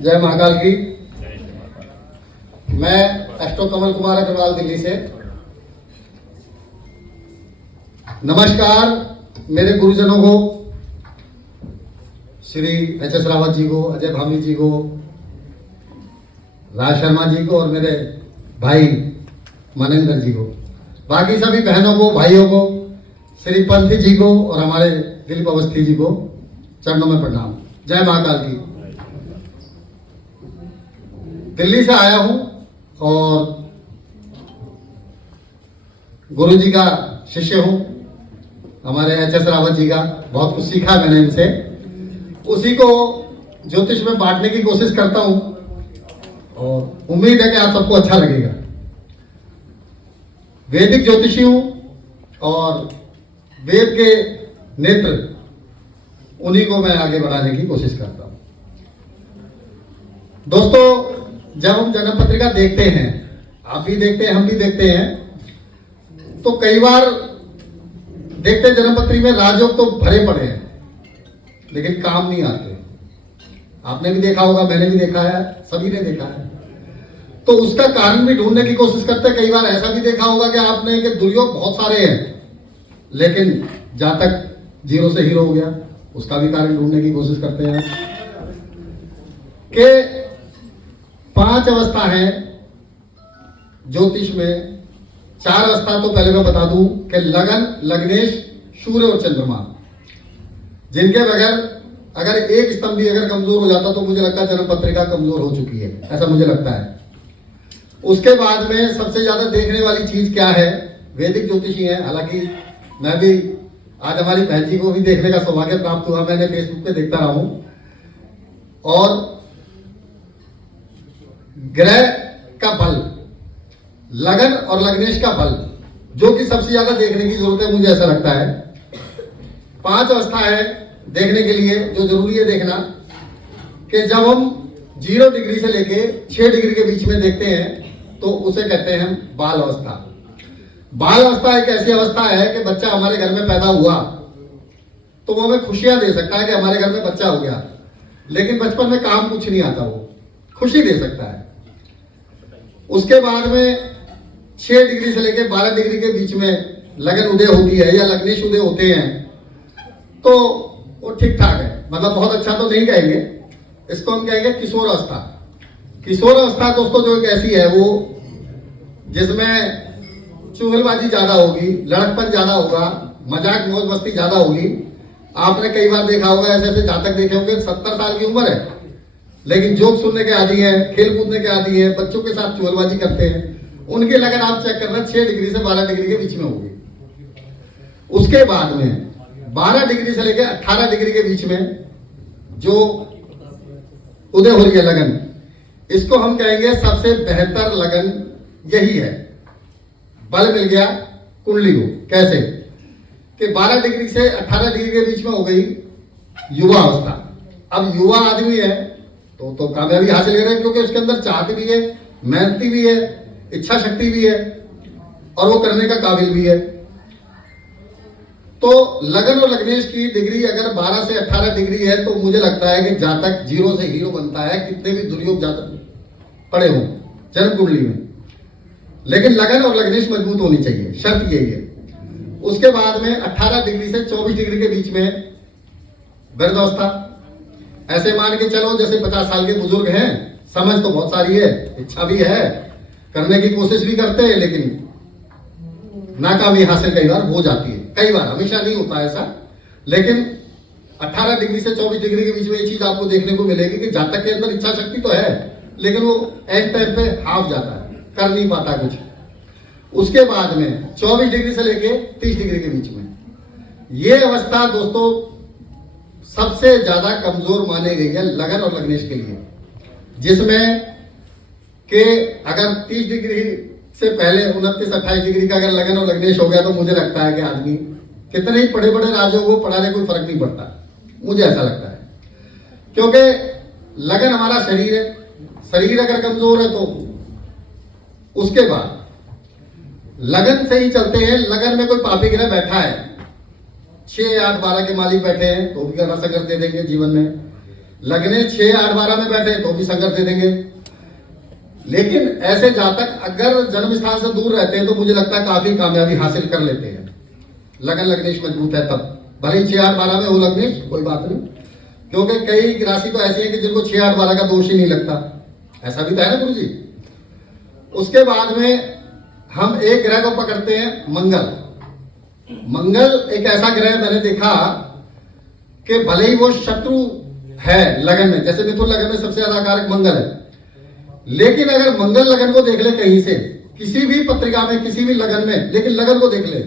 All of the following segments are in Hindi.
जय महाकाल की। मैं एस्ट्रो कमल कुमार अग्रवाल दिल्ली से। नमस्कार मेरे गुरुजनों को, श्री एच.एस. रावत जी को, अजय भामी जी को, राज शर्मा जी को और मेरे भाई मनेंद्र जी को, बाकी सभी बहनों को, भाइयों को, श्री पंथी जी को और हमारे दिलीप अवस्थी जी को चरणों में प्रणाम। जय महाकाल की। दिल्ली से आया हूं और गुरु जी का शिष्य हूं, हमारे एच.एस. रावत जी का। बहुत कुछ सीखा मैंने इनसे, उसी को ज्योतिष में बांटने की कोशिश करता हूं और उम्मीद है कि आप सबको अच्छा लगेगा। वैदिक ज्योतिषी हूं और वेद के नेत्र उन्हीं को मैं आगे बढ़ाने की कोशिश करता हूं। दोस्तों, जब हम जन्म पत्रिका देखते हैं, आप भी देखते हैं, हम भी देखते हैं, तो कई बार देखते हैं जन्म पत्री में राजयोग तो भरे पड़े हैं लेकिन काम नहीं आते। आपने भी देखा होगा, मैंने भी देखा है, सभी ने देखा है। तो उसका कारण भी ढूंढने की कोशिश करते हैं। कई बार ऐसा भी देखा होगा कि आपने कि दुर्योग बहुत सारे हैं लेकिन जातक जीरो से हीरो हो गया, उसका भी कारण ढूंढने की कोशिश करते हैं कि 5 अवस्था है ज्योतिष में। 4 अवस्था तो पहले मैं बता दूं कि लगन, लग्नेश, सूर्य और चंद्रमा, जिनके बगैर अगर एक स्तंभ भी अगर कमजोर हो जाता तो मुझे लगता है जन्म पत्रिका कमजोर हो चुकी है, ऐसा मुझे लगता है। उसके बाद में सबसे ज्यादा देखने वाली चीज क्या है? वैदिक ज्योतिषी है। हालांकि मैं भी आज हमारी बहन जी को भी देखने का सौभाग्य प्राप्त हुआ, मैंने फेसबुक पे देखता रहा हूं। और ग्रह का बल, लगन और लग्नेश का बल, जो कि सबसे ज्यादा देखने की जरूरत है, मुझे ऐसा लगता है। 5 अवस्था है देखने के लिए जो जरूरी है देखना, कि जब हम 0 डिग्री से लेके 6 डिग्री के बीच में देखते हैं तो उसे कहते हैं हम बाल अवस्था। बाल अवस्था एक ऐसी अवस्था है कि बच्चा हमारे घर में पैदा हुआ तो वो हमें खुशियां दे सकता है कि हमारे घर में बच्चा हो गया, लेकिन बचपन में काम कुछ नहीं आता, वो खुशी दे सकता है। उसके बाद में 6 डिग्री से लेकर 12 डिग्री के बीच में लगन उदय होती है या लग्नेश उदय होते हैं तो वो ठीक ठाक है, मतलब बहुत अच्छा तो नहीं कहेंगे, इसको हम कहेंगे किशोर अवस्था। किशोर अवस्था दोस्तों जो एक ऐसी है वो जिसमें चुगलबाजी ज्यादा होगी, लड़कपन ज्यादा होगा, मजाक मौज मस्ती ज्यादा होगी। आपने कई बार देखा होगा, ऐसे ऐसे जातक देखे होंगे 70 साल की उम्र है लेकिन जोक सुनने के आदी है, खेल कूदने के आदी है, बच्चों के साथ चुगलबाजी करते हैं। उनकी लगन आप चेक करना 6 डिग्री से 12 डिग्री के बीच में होगी। उसके बाद में 12 डिग्री से लेकर 18 डिग्री के बीच में जो उदय हो रही है लगन, इसको हम कहेंगे सबसे बेहतर लगन यही है। बल मिल गया कुंडली को। कैसे कि 12 डिग्री से 18 डिग्री के बीच में हो गई युवा अवस्था। अब युवा आदमी है तो कामयाबी हासिल कर रहे हैं, क्योंकि उसके अंदर चाहत भी है, मेहनती भी है, इच्छा शक्ति भी है और वो करने का काबिल भी है। तो लगन और लग्नेश की डिग्री अगर 12 से 18 डिग्री है तो मुझे लगता है कि जातक 0 से हीरो बनता है, कितने भी दुर्योग जातक पड़े हों जन्म कुंडली में। लेकिन लगन और लग्नेश मजबूत होनी चाहिए, शर्त यही है। उसके बाद में 18 डिग्री से 24 डिग्री के बीच में वृद्धावस्था। ऐसे मान के चलो जैसे 50 साल के बुजुर्ग हैं, समझ तो बहुत सारी है, इच्छा भी है, करने की कोशिश भी करते हैं, लेकिन नाकामी हासिल कई बार हो जाती है। कई बार, हमेशा नहीं होता ऐसा, लेकिन 18 डिग्री से 24 डिग्री के बीच में ये चीज आपको देखने को मिलेगी कि जातक के अंदर इच्छा शक्ति तो है लेकिन वो एंड टाइम पे हाफ जाता है, कर नहीं पाता कुछ। उसके बाद में 24 डिग्री से लेके 30 डिग्री के बीच में ये अवस्था दोस्तों सबसे ज्यादा कमजोर मानी गई है लगन और लग्नेश के लिए, जिसमें कि अगर 30 डिग्री से पहले 29-28 डिग्री का अगर लगन और लग्नेश हो गया तो मुझे लगता है कि आदमी कितने ही बड़े बड़े राजों को पढ़ाने कोई फर्क नहीं पड़ता, मुझे ऐसा लगता है। क्योंकि लगन हमारा शरीर है, शरीर अगर कमजोर है तो उसके बाद लगन से ही चलते हैं। लगन में कोई पापी ग्रह बैठा है, 6, 8, 12 के मालिक बैठे हैं तो भी संघर्ष दे देंगे जीवन में। लगने 6, 8, 12 में बैठे तो भी संघर्ष दे देंगे। लेकिन ऐसे जातक अगर जन्म स्थान से दूर रहते हैं तो मुझे लगता है काफी कामयाबी हासिल कर लेते हैं। लगन लग्नेश मजबूत है तब, भले ही 6, 8, 12 में हो लग्नेश, कोई बात नहीं, क्योंकि कई राशि तो ऐसी है कि जिनको 6, 8, 12 का दोष ही नहीं लगता, ऐसा भी तो है ना गुरु जी। उसके बाद में हम एक ग्रह को पकड़ते हैं, मंगल। मंगल एक ऐसा ग्रह मैंने देखा कि भले ही वो शत्रु है लगन में, जैसे मिथुन लगन में सबसे ज्यादा कारक मंगल है, लेकिन अगर मंगल लगन को देख ले कहीं से, किसी भी पत्रिका में, किसी भी लगन में, लेकिन लगन को देख ले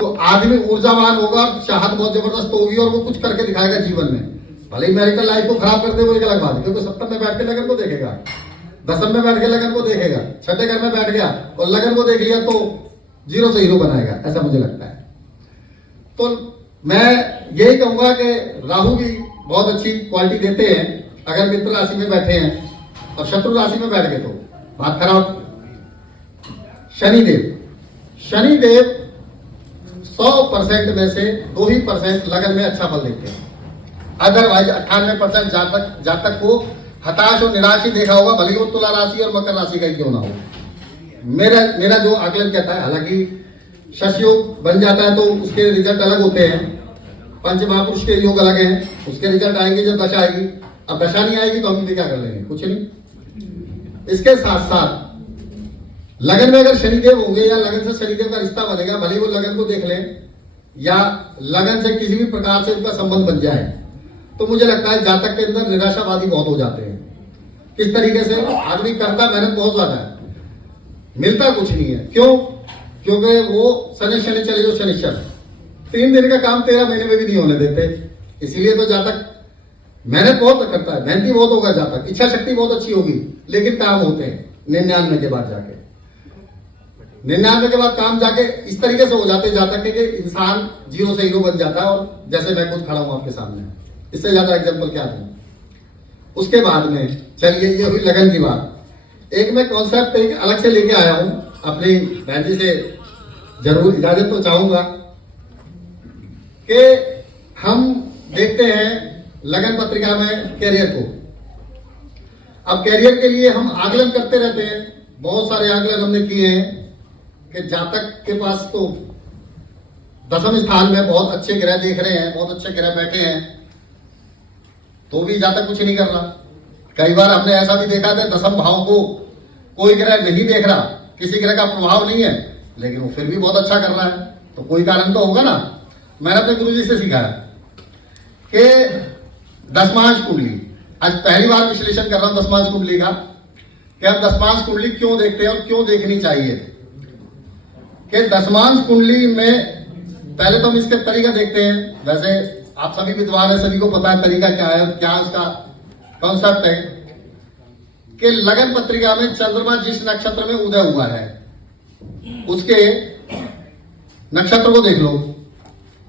तो आदमी ऊर्जावान होगा, चाहत बहुत जबरदस्त होगी और वो कुछ करके दिखाएगा जीवन में। भले ही मैरिटल लाइफ को खराब कर दे वो एक अलग बात है, क्योंकि सप्तम में बैठ के लगन को देखेगा, दसम में बैठ के लगन को देखेगा, छठे घर में बैठ गया और लगन को देख लिया तो 0 से हीरो बनाएगा, ऐसा मुझे लगता है। तो मैं यही कहूंगा कि राहु भी बहुत अच्छी क्वालिटी देते हैं अगर मित्र राशि में बैठे हैं, और शत्रु राशि में बैठ गए तो बात खराब। शनिदेव, शनिदेव 100% में से 2% लगन में अच्छा फल देते हैं, अदरवाइज 98% जातक को हताश और निराश ही देखा होगा, भले ही वो तुला राशि और मकर राशि का ही क्यों ना हो। मेरा जो आकलन कहता है, हालांकि शश योग बन जाता है तो उसके रिजल्ट अलग होते हैं, पंच महापुरुष के योग अलग हैं, उसके रिजल्ट आएंगे जब दशा आएगी। अब दशा नहीं आएगी तो हम भी क्या कर लेंगे, कुछ नहीं। इसके साथ साथ लगन में अगर शनिदेव होंगे या लगन से शनिदेव का रिश्ता बनेगा, भले वो लगन को देख लें या लगन से किसी भी प्रकार से उनका संबंध बन जाए, तो मुझे लगता है जातक के अंदर निराशावादी बहुत हो जाते हैं। किस तरीके से? आदमी करता मेहनत बहुत ज्यादा है, मिलता कुछ नहीं है। क्यों? क्योंकि वो शनि चले जो शनिश्चर 3 दिन का काम 13 महीने में भी नहीं होने देते। इसीलिए तो जातक मेहनत बहुत करता है, मेहनती बहुत होगा जातक, इच्छा शक्ति बहुत अच्छी होगी, लेकिन काम होते हैं 99 के बाद जाके, 99 के बाद काम जाके इस तरीके से हो जाते जातक के कि इंसान 0 से हीरो बन जाता है। और जैसे मैं खुद खड़ा हूं आपके सामने, इससे ज्यादा एग्जाम्पल क्या दूं। उसके बाद में चलिए, ये हुई लगन की बात। एक मैं कॉन्सेप्ट एक अलग से लेके आया हूं, अपनी बहन जी से जरूर इजाजत तो चाहूंगा कि हम देखते हैं लगन पत्रिका में कैरियर को। अब कैरियर के लिए हम आकलन करते रहते हैं, बहुत सारे आकलन हमने किए हैं कि जातक के पास तो दसम स्थान में बहुत अच्छे ग्रह देख रहे हैं, बहुत अच्छे ग्रह बैठे हैं, तो भी जातक कुछ नहीं कर रहा। कई बार हमने ऐसा भी देखा था दसम भाव को कोई ग्रह नहीं देख रहा, किसी ग्रह का प्रभाव नहीं है, लेकिन वो फिर भी बहुत अच्छा कर रहा है, तो कोई कारण तो होगा ना। मैंने अपने गुरुजी से सीखा है कि दसमांश कुंडली, आज पहली बार विश्लेषण कर रहा हूं दसमांश कुंडली का, कि हम दसमांश कुंडली क्यों देखते हैं और क्यों देखनी चाहिए। कि दसमांश कुंडली में पहले तो हम इसके तरीका देखते हैं, वैसे आप सभी विद्वान हैं, सभी को पता है तरीका क्या है, क्या उसका कॉन्सेप्ट है कि लगन पत्रिका में चंद्रमा जिस नक्षत्र में उदय हुआ है उसके नक्षत्र को देख लो,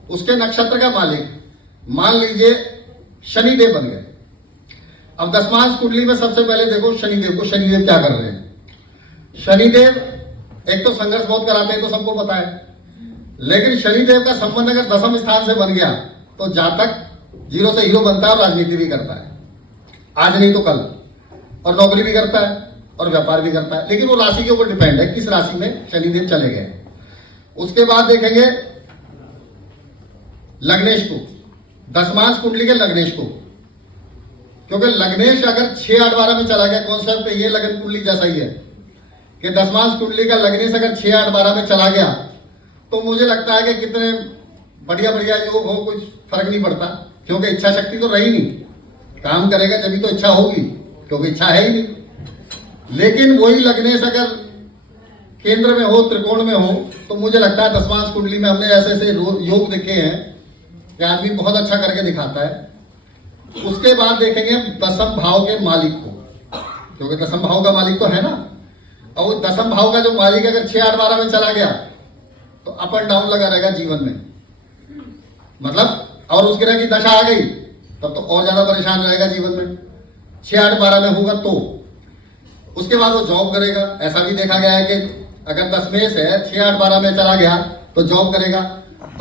उसके नक्षत्र का मालिक मान लीजिए शनिदेव बन गए। अब दसमांश कुंडली में सबसे पहले देखो शनिदेव को, शनिदेव क्या कर रहे हैं। शनिदेव एक तो संघर्ष बहुत कराते हैं तो सबको पता है, लेकिन शनिदेव का संबंध अगर दसम स्थान से बन गया तो जातक 0 से हीरो बनता है और राजनीति भी करता है, आज नहीं तो कल, और नौकरी भी करता है और व्यापार भी करता है। लेकिन वो राशि के ऊपर डिपेंड है किस राशि में शनिदेव चले गए। उसके बाद देखेंगे लग्नेश को, दसमांश कुंडली के लग्नेश को, क्योंकि लग्नेश अगर 6, 8, 12 में चला गया, कॉन्सेप्ट ये लगन कुंडली जैसा ही है कि दसमांश कुंडली का लग्नेश अगर 6, 8, 12 में चला गया तो मुझे लगता है कि कितने बढ़िया बढ़िया योग हो, कुछ फर्क नहीं पड़ता, क्योंकि इच्छा शक्ति तो रही नहीं, काम करेगा जब भी तो इच्छा होगी, क्योंकि इच्छा है ही नहीं। लेकिन वही लग्नेश अगर केंद्र में हो, त्रिकोण में हो, तो मुझे लगता है दसमांश कुंडली में हमने ऐसे ऐसे योग देखे हैं कि आदमी बहुत अच्छा करके दिखाता है। उसके बाद देखेंगे दसम भाव के मालिक को, क्योंकि दसम भाव का मालिक तो है ना, और वो दसम भाव का जो मालिक अगर 6, 8, 12 में चला गया तो अप एंड डाउन लगा रहेगा जीवन में, मतलब, और उस ग्रह की दशा आ गई तब तो और ज्यादा परेशान रहेगा जीवन में। 6, 8, 12 में होगा तो उसके बाद वो जॉब करेगा। ऐसा भी देखा गया है कि अगर दशमेश है 6, 8, 12 में चला गया तो जॉब करेगा,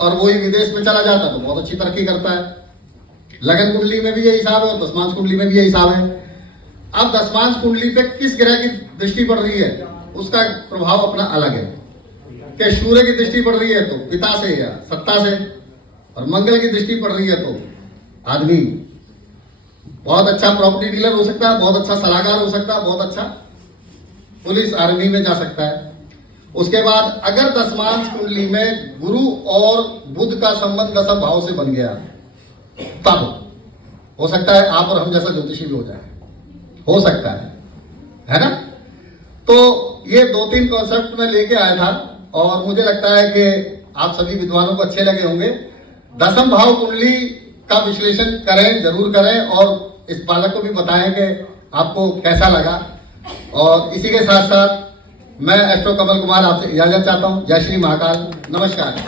और वही विदेश में चला जाता तो बहुत अच्छी तरक्की करता है। लगन कुंडली में भी यही हिसाब है और दशमांश कुंडली में भी यही हिसाब है। अब दशमांश कुंडली पे किस ग्रह की दृष्टि पड़ रही है उसका प्रभाव अपना अलग है। कि सूर्य की दृष्टि पड़ रही है तो पिता से या सत्ता से, और मंगल की दृष्टि पड़ रही है तो आदमी बहुत अच्छा प्रॉपर्टी डीलर हो सकता है, बहुत अच्छा सलाहकार हो सकता है, बहुत अच्छा पुलिस आर्मी में जा सकता है। उसके बाद अगर दशमांश कुंडली में गुरु और बुध का संबंध दशम भाव से बन गया तब हो सकता है आप और हम जैसा ज्योतिषी भी हो जाए, हो सकता है ना। तो ये 2-3 कॉन्सेप्ट में लेके आया था और मुझे लगता है कि आप सभी विद्वानों को अच्छे लगे होंगे। दशम भाव कुंडली का विश्लेषण करें, जरूर करें, और इस बालक को भी बताएं कि आपको कैसा लगा। और इसी के साथ साथ मैं एस्ट्रो कमल कुमार आपसे इजाजत चाहता हूं। जय श्री महाकाल, नमस्कार।